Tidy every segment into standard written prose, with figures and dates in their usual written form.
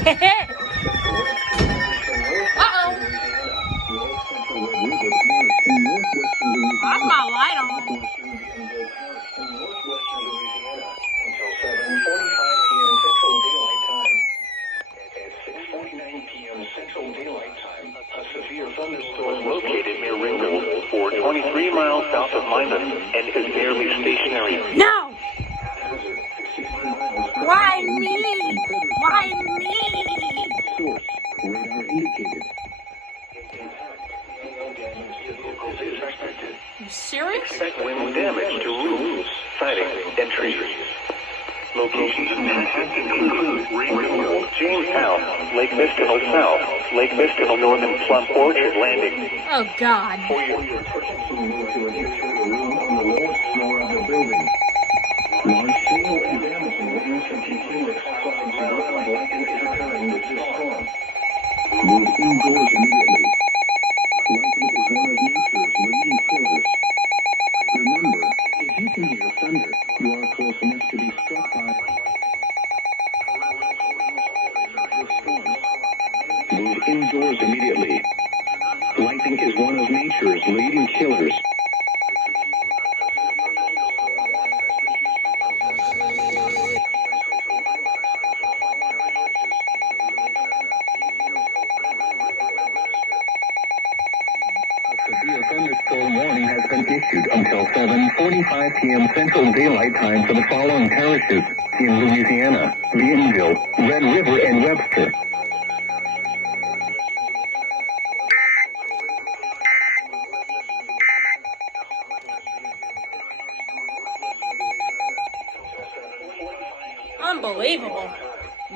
Uh-oh. That's my light on. Located near Ringgold, or 23 miles south of Lyman, and is nearly stationary. No! Why me? Why me? Source, radar indicated. You serious? Expect wind damage to roofs, siding, and trees. Locations in Manhattan include Ringgold, Jamestown, Lake Biscayne South, Lake Biscayne North, and Plum Orchard Landing. Oh, God. For your protection, move to an interior room on the lowest floor of the building. Large hail and damaging winds and continuous clouds around lightning is occurring with this storm. Move indoors immediately. Lightning is one of nature's leading killers. Remember, if you can hear thunder, you are close enough to be struck by the storm. Move indoors immediately. Lightning is one of nature's leading killers. A thunderstorm warning has been issued until 7:45 p.m. Central Daylight Time for the following parishes in Louisiana: Bienville, Red River, and Webster. Unbelievable.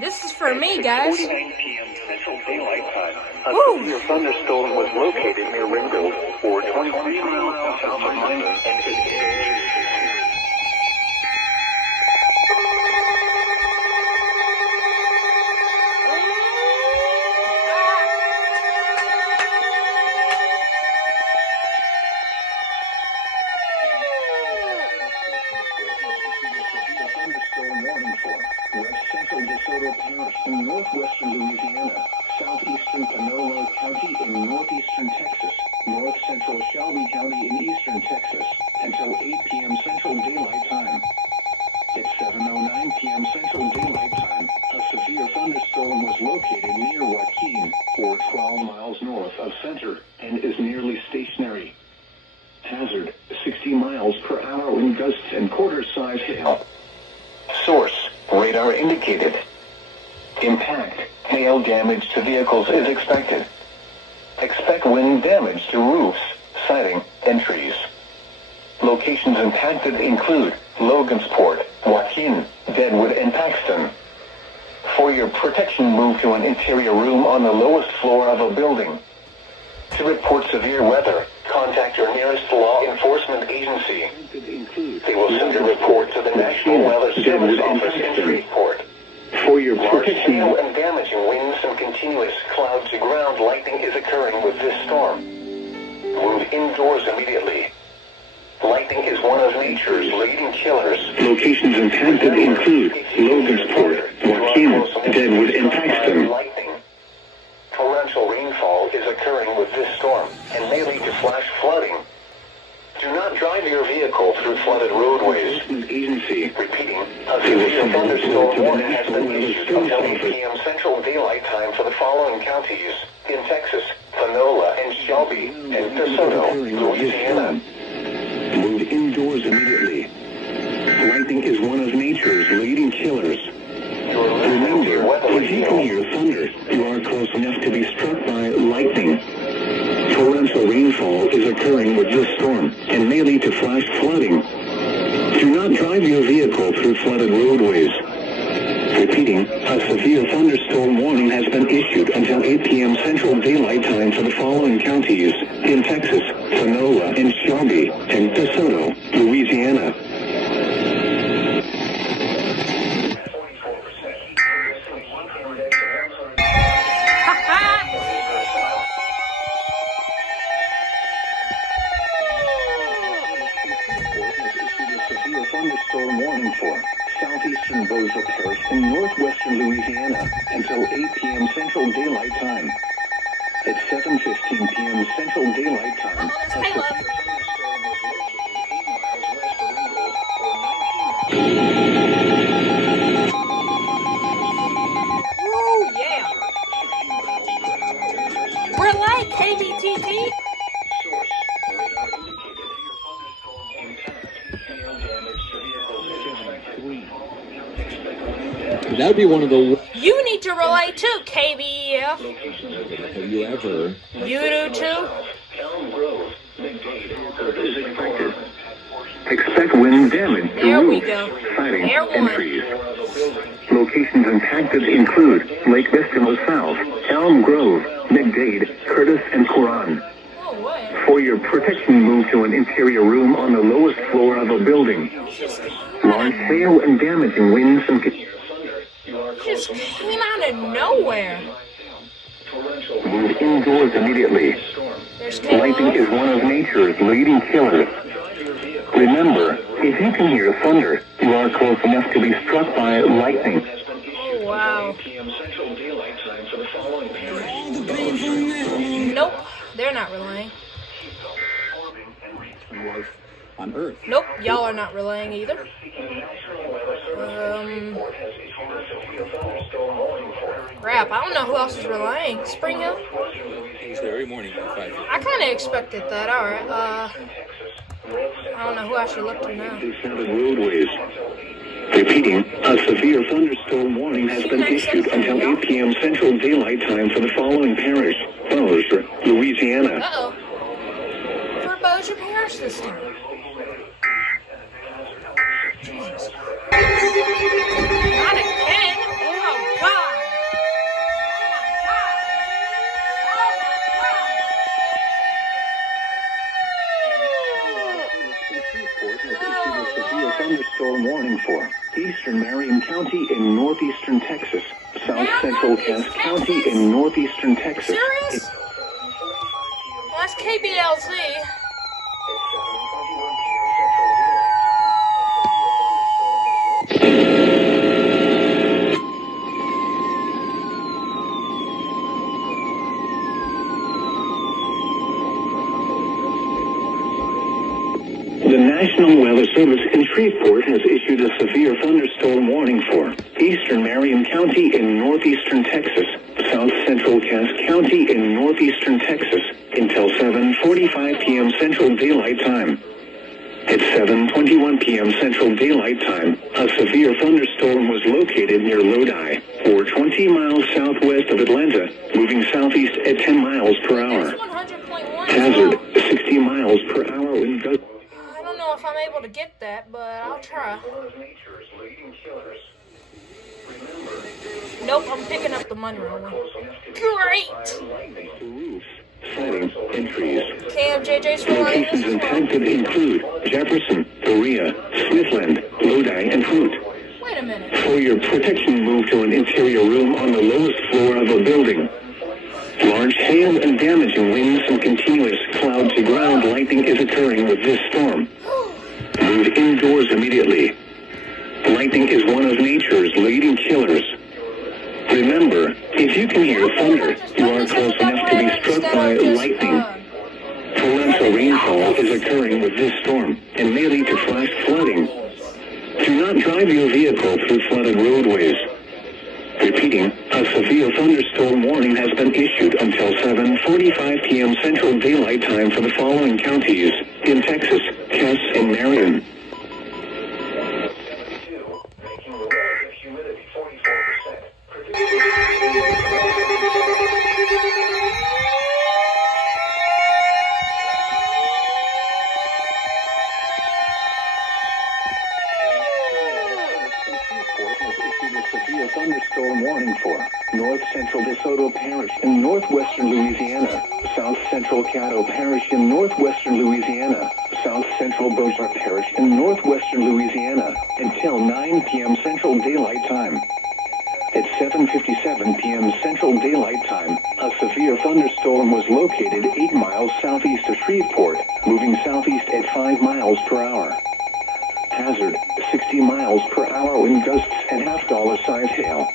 This is for me, guys. 49 p.m. Central Daylight Time. A Woo. severe thunderstorm was located near Ringgold, or 23 miles south of Lyman, and is Thunderstorm warning for West Central DeSoto Parish in northwestern Louisiana, southeastern Panola County in northeastern Texas, north central Shelby County in eastern Texas, until 8 p.m. Central Daylight Time. At 7:09 p.m. Central Daylight Time, a severe thunderstorm was located near Joaquin, or 12 miles north of Center, and is nearly stationary. Hazard, 60 miles per hour wind gusts and quarter-size hail. Source, radar indicated. Impact, hail damage to vehicles is expected. Expect wind damage to roofs, siding, and trees. Locations impacted include Logansport, Joaquin, Deadwood, and Paxton. For your protection, move to an interior room on the lowest floor of a building. To report severe weather, contact your nearest law enforcement agency. They will send a report to the National Weather Service Office in Shreveport. For your protection, hail and damaging winds and continuous cloud-to-ground lightning is occurring with this storm. Move indoors immediately. Lightning is one of nature's leading killers. Locations impacted include Logansport, Joaquin, Deadwood, and Paxton. Torrential rainfall is occurring with this storm and may lead to flash flooding. Do not drive your vehicle through flooded roadways. Repeating, a severe thunderstorm warning has been issued until 8 p.m. Central Daylight Time for the following counties in Texas: Panola and Shelby, and DeSoto, Louisiana. Move indoors immediately. Lightning is one of nature's leading killers. Remember, if you can hear thunder, you are close enough to be struck by lightning. Torrential rainfall is occurring with this storm and may lead to flash flooding. Do not drive your vehicle through flooded roadways. Repeating, a severe thunderstorm warning has been issued until 8 p.m. Central Daylight Time for the following counties in Texas: Panola and Shelby, and DeSoto, Louisiana. Thunderstorm warning for southeastern Bossier Parish in in northwestern Louisiana until 8 p.m. Central Daylight Time. At 7:15 p.m. Central Daylight Time, Oh, there's Caleb. Woo, yeah. Relay KBTT. That'd be one of the. You need to relay too, KBEF. Have you ever? You do too? Expect wind damage to There we roofs, go. siding, There and one. trees. Locations impacted include Lake Vista South, Elm Grove, McDade, Curtis, and Coron. Oh, what? For your protection, move to an interior room on the lowest floor of a building. Large hail and damaging winds and Just came out of nowhere. move indoors immediately. There's Lightning Caleb. is one of nature's leading killers. Remember, if you can hear thunder, you are close enough to be struck by lightning. Oh, wow. Nope, they're not relaying. Life on Earth. Nope, y'all are not relaying either. Crap, I don't know who else is relaying. Spring Hill? He's there every morning at 5. I kind of expected that. Alright, I don't know who I should look to now. Sounded roadways. Repeating, a severe thunderstorm warning has been issued until 8 p.m. Central Daylight Time for the following parish: Bossier, Louisiana. Uh-oh. For Bossier Parish this time. Jesus. Not again! Oh, God! Severe thunderstorm warning for eastern Marion County in northeastern Texas, south central Cass County in northeastern Texas. Serious? Well, that's KBLZ. The National Weather Service in Shreveport has issued a severe thunderstorm warning for eastern Marion County in northeastern Texas, south central Cass County in northeastern Texas until 7:45 p.m. Central Daylight Time. At 7:21 p.m. Central Daylight Time, a severe thunderstorm was located near Lodi, or 20 miles southwest of Atlanta, moving southeast at 10 miles per hour. That's 100.1. Hazard, 60 miles per hour wind gust. I don't know if I'm able to get that, but I'll try. Nope, I'm picking up the Monroe one. Great! Roofs, siding, and trees. KMJJ's relaying Locations this as well. impacted include Jefferson, Berea, Smithland, Lodi, and Fruit. Wait a minute. For your protection, move to an interior room on the lowest floor of a building. Large hail and damaging winds and continuous cloud-to-ground lightning is occurring with this storm. Move indoors immediately. Lightning is one of nature's leading killers. Remember, if you can hear thunder, you are close enough to be struck by lightning. Torrential rainfall is occurring with this storm and may lead to flash flooding. Do not drive your vehicle through flooded roadways. Repeating, a severe thunderstorm warning has been issued until 7:45 p.m. Central Daylight Time for the following counties in Texas, Cass, and Marion. Thunderstorm warning for north central DeSoto Parish in northwestern Louisiana, south central Caddo Parish in northwestern Louisiana, south central Bossier Parish in northwestern Louisiana until 9 p.m. Central Daylight Time. At 7:57 p.m. Central Daylight Time, a severe thunderstorm was located 8 miles southeast of Shreveport, moving southeast at 5 miles per hour. Hazard, 60 miles per hour wind gusts and half-dollar-size hail.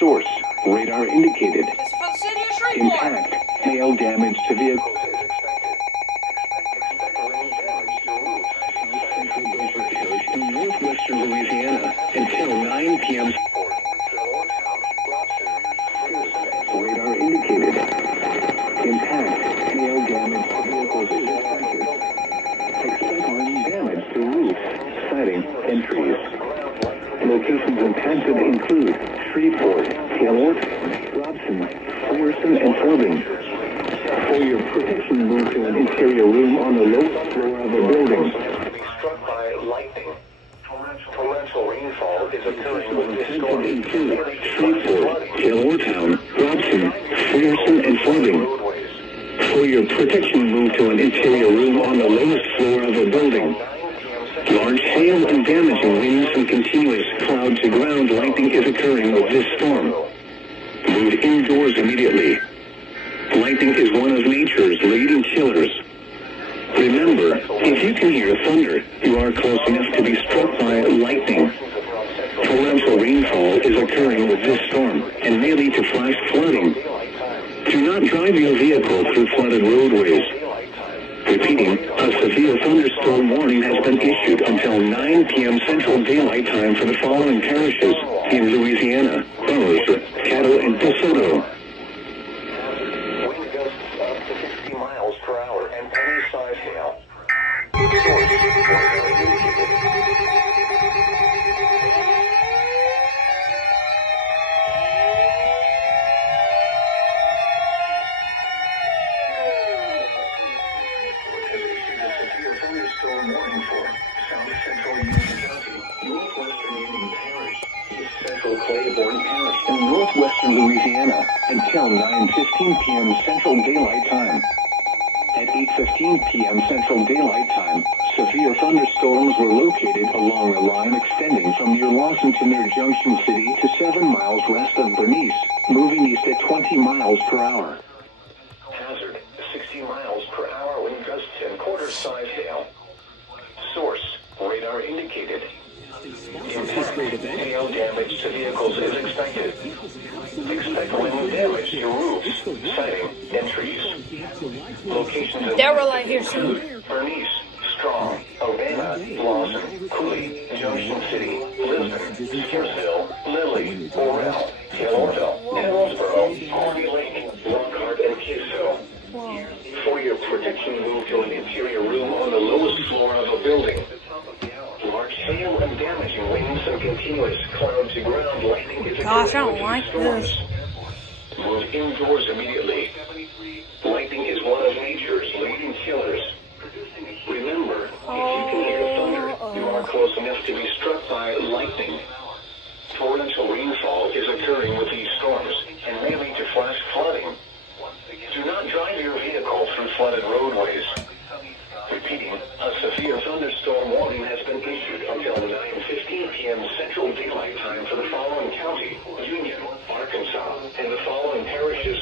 Source, radar indicated. It's for the city of Shreveport. Impact, hail damage to vehicles. In northwestern Louisiana until 9 p.m. Radar indicated. Impact, hail damage to vehicles is expected. Expect wind damage to roofs, siding, and trees. Locations impacted include Shreveport, Taylor, Robson, Morrison, and Fleming. For your protection, move to an interior room on the lowest floor of a building. Struck by lightning. Torrential rainfall is occurring with this storm. Include Shreveport, Taylortown, Robson, Morrison, and Fleming. For your protection, move to an interior room on the lowest floor of a building. Large hail and damaging winds and continuous cloud-to-ground lightning is occurring with this storm. Move indoors immediately. Lightning is one of nature's leading killers. Remember, if you can hear thunder, you are close enough to be struck by lightning. Torrential rainfall is occurring with this storm and may lead to flash flooding. Do not drive your vehicle through flooded roadways. Repeating, a severe thunderstorm warning has been issued until 9 p.m. Central Daylight Time for the following parishes in Louisiana: Burroughs, Caddo, and DeSoto. Wind gusts up to 60 miles per hour and penny-sized hail. Source, radar indicated. Thunderstorm warning for South Central Union County, Northwestern Union Parish, East Central Claiborne Parish, and Northwestern Louisiana until 9:15 p.m. Central Daylight Time. At 8:15 p.m. Central Daylight Time, severe thunderstorms were located along a line extending from near Lawson to near Junction City to 7 miles west of Bernice, moving east at 20 miles per hour. Hazard, 60 miles per hour wind gusts and quarter-size hail. Source, radar indicated. Impact, hail damage to vehicles is expected. Expect wind damage to roofs, siding, and trees. Locations They're right here soon. include Bernice, Strong, Urbana, Lawson, Cooley, Junction City, Lisbon, Scarsville, Lilly, Orel, Taylorville, Hillsborough, Harvey Lake, Lockhart, and Kisco. For your protection, move to an interior room on the lowest floor of a building. Large hail and damaging winds and continuous cloud-to-ground lightning is Gosh, I don't occurring like with these this. storms. Move indoors immediately. Lightning is one of nature's leading killers. Remember, if you can hear thunder, you are close enough to be struck by lightning. Torrential rainfall is occurring with these storms and may lead to flash flooding. Do not drive your vehicle through flooded roadways. Repeating, a severe thunderstorm warning has been issued until 9:15 p.m. Central Daylight Time for the following county: Union, Arkansas, and the following parishes